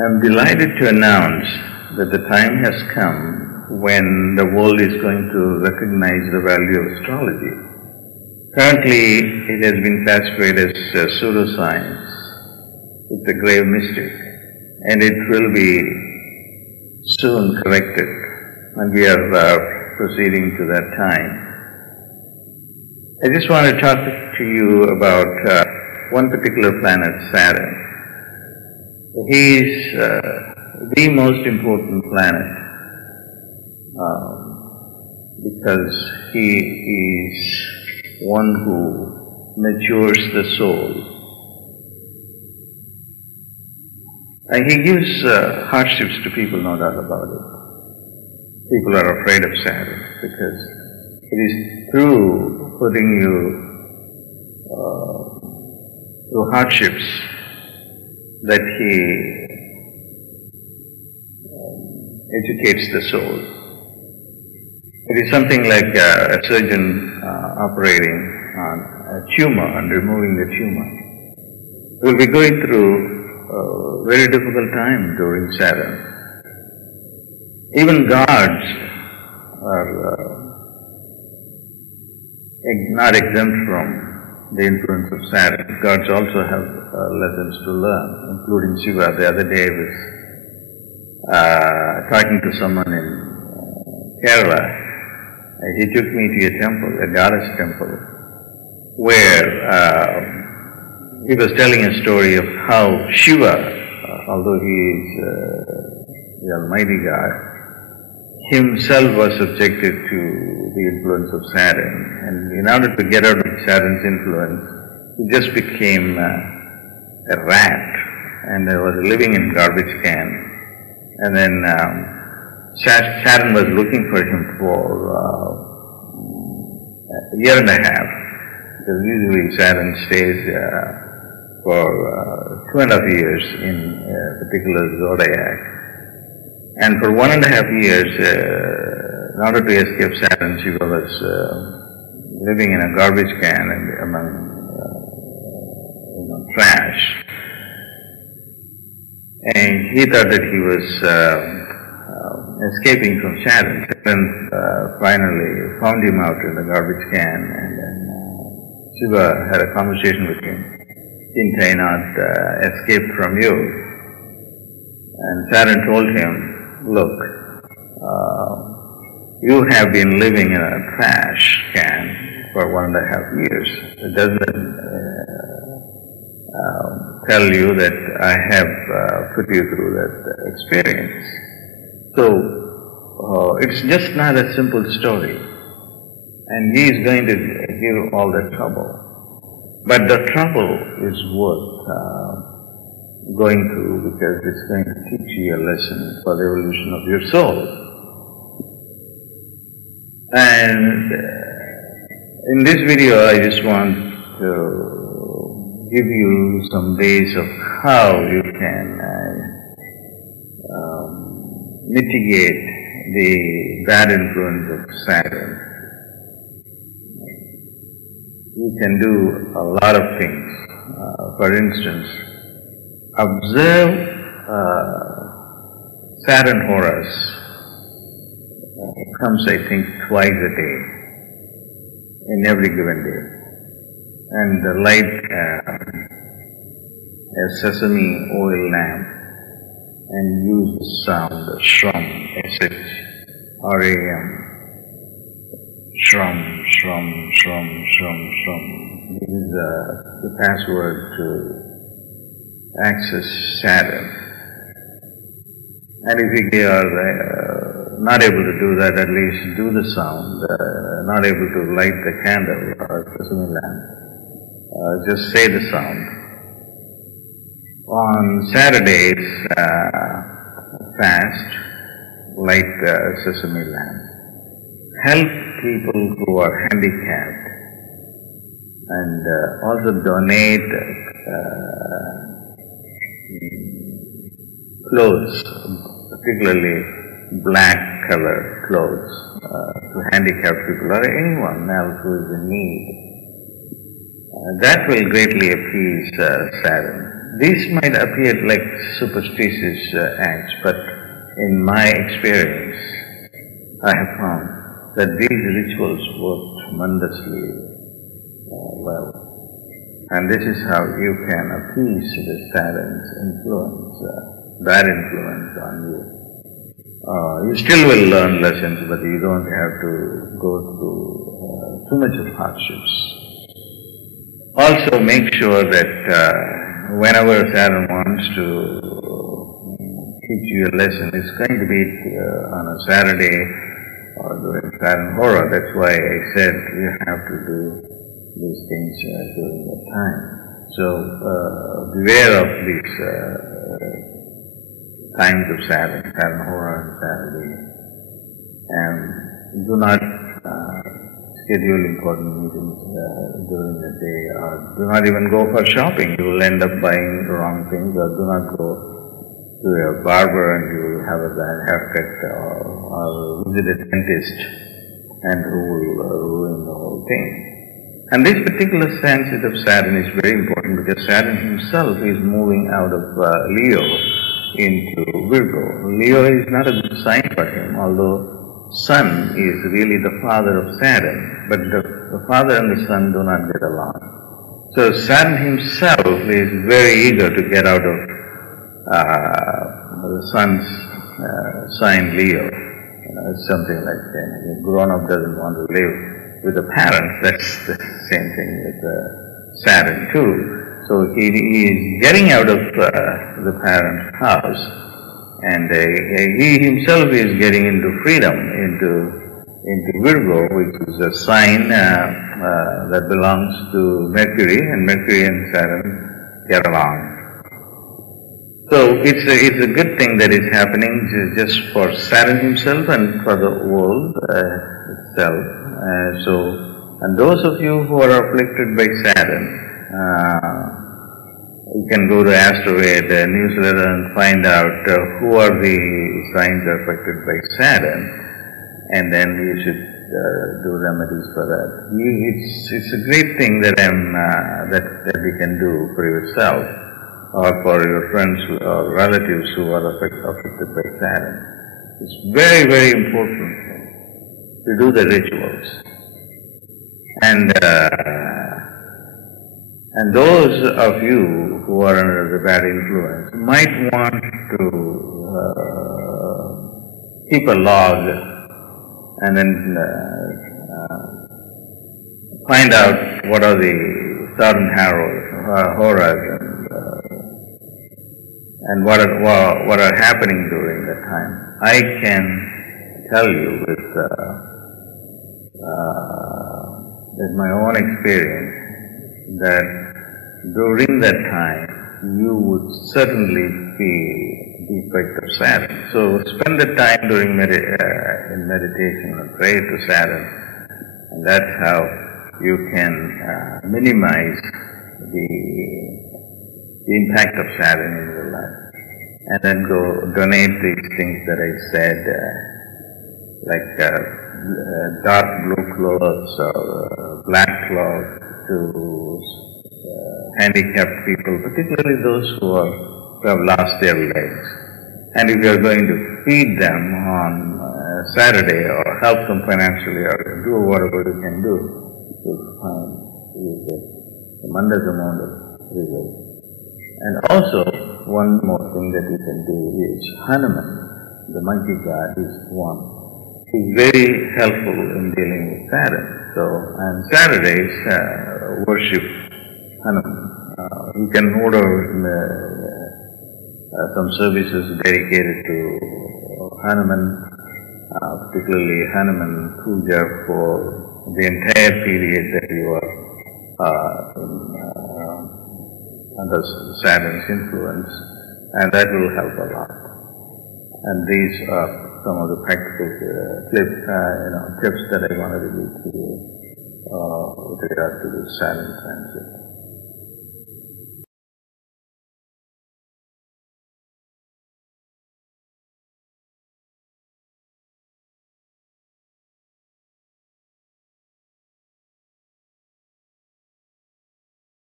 I'm delighted to announce that the time has come when the world is going to recognize the value of astrology. Currently, it has been classified as pseudoscience. It's a grave mistake, and it will be soon corrected, and we are proceeding to that time. I just want to talk to you about one particular planet, Saturn. He is the most important planet because he is one who matures the soul. And he gives hardships to people, no doubt about it. People are afraid of Saturn because it is through putting you through hardships that he educates the soul. It is something like a surgeon operating on a tumor and removing the tumor. We'll be going through a very difficult time during Saturn. Even gods are not exempt from the influence of Saturn. Gods also have lessons to learn, including Shiva. The other day I was talking to someone in Kerala. He took me to a temple, a goddess temple, where he was telling a story of how Shiva, although he is the Almighty God, himself was subjected to the influence of Saturn, and in order to get out of Saturn's influence, he just became a rat, and was living in garbage can. And then Saturn was looking for him for a year and a half, because usually Saturn stays for 2.5 years in a particular zodiac. And for 1.5 years, in order to escape Saturn, Shiva was living in a garbage can and among trash. And he thought that he was escaping from Saturn. Saturn finally found him out in the garbage can, and then Shiva had a conversation with him. Didn't I not escape from you? And Saturn told him, look, you have been living in a trash can for 1.5 years. It doesn't tell you that I have put you through that experience. So, it's just not a simple story. And he is going to give all the trouble. But the trouble is worth going through, because it's going to teach you a lesson for the evolution of your soul. And in this video, I just want to give you some ways of how you can mitigate the bad influence of Saturn. You can do a lot of things. For instance, observe Saturn Horus. It comes, I think, twice a day, in every given day. And light a sesame oil lamp and use the sound shrum, S-H-R-A-M. Shrum, shrum, shrum, shrum, shrum. This is the password to access Saturn. And if you are not able to do that, at least do the sound. Not able to light the candle or sesame lamp, just say the sound. On Saturdays, fast, light the sesame lamp. Help people who are handicapped, and also donate clothes, particularly black color clothes, to handicapped people or anyone else who is in need. That will greatly appease Saturn. these might appear like superstitious acts, but in my experience, I have found that these rituals work tremendously well. And this is how you can appease the Saturn's influence, bad influence on you. You still will learn lessons, but you don't have to go through too much of hardships. Also make sure that whenever Saturn wants to teach you a lesson, it's going to be on a Saturday or during Saturn Hora. That's why I said you have to do these things during that time. So beware of these times of Saturn, Saturn Hora and Saturday, and do not schedule important meetings during the day, or do not even go for shopping. You will end up buying the wrong things, or do not go to a barber and you will have a bad haircut, or visit a dentist and who will ruin the whole thing. And this particular transit of Saturn is very important because Saturn himself is moving out of Leo into Virgo. Leo is not a good sign for him, although Sun is really the father of Saturn, but the father and the son do not get along. So Saturn himself is very eager to get out of the sun's sign Leo. It's something like a grown-up doesn't want to live with the parents. That's the same thing with Saturn too. So he is getting out of the parents' house, and he himself is getting into freedom, into Virgo, which is a sign that belongs to Mercury, and Mercury and Saturn get along. So it's a good thing that is happening just for Saturn himself and for the world itself. And those of you who are afflicted by Saturn, you can go to Astroway, the newsletter, and find out who are the signs affected by Saturn, and then you should do remedies for that. It's a great thing that that you can do for yourself or for your friends or relatives who are affected by Saturn. It's very, very important to do the rituals. And those of you who are under the bad influence might want to keep a log and then find out what are the Saturn horas and what are happening during that time. I can tell you with my own experience that during that time you would certainly feel the effect of Saturn. So spend the time during in meditation and pray to Saturn, and that's how you can minimize the impact of Saturn in your life. And then go donate these things that I said, like dark blue clothes or black clothes to handicapped people, particularly those who have lost their legs. And if you are going to feed them on Saturday or help them financially or do whatever you can do, you'll find you get a tremendous amount of results. And also, one more thing that you can do is Hanuman, the monkey god, is one. He's very helpful in dealing with Saturn. So, on Saturdays, worship Hanuman. You can order some services dedicated to Hanuman, particularly Hanuman Puja for the entire period that you are under Saturn's influence, and that will help a lot. And these are some of the practical tips that I wanted to give to you with regard to the Saturn transit.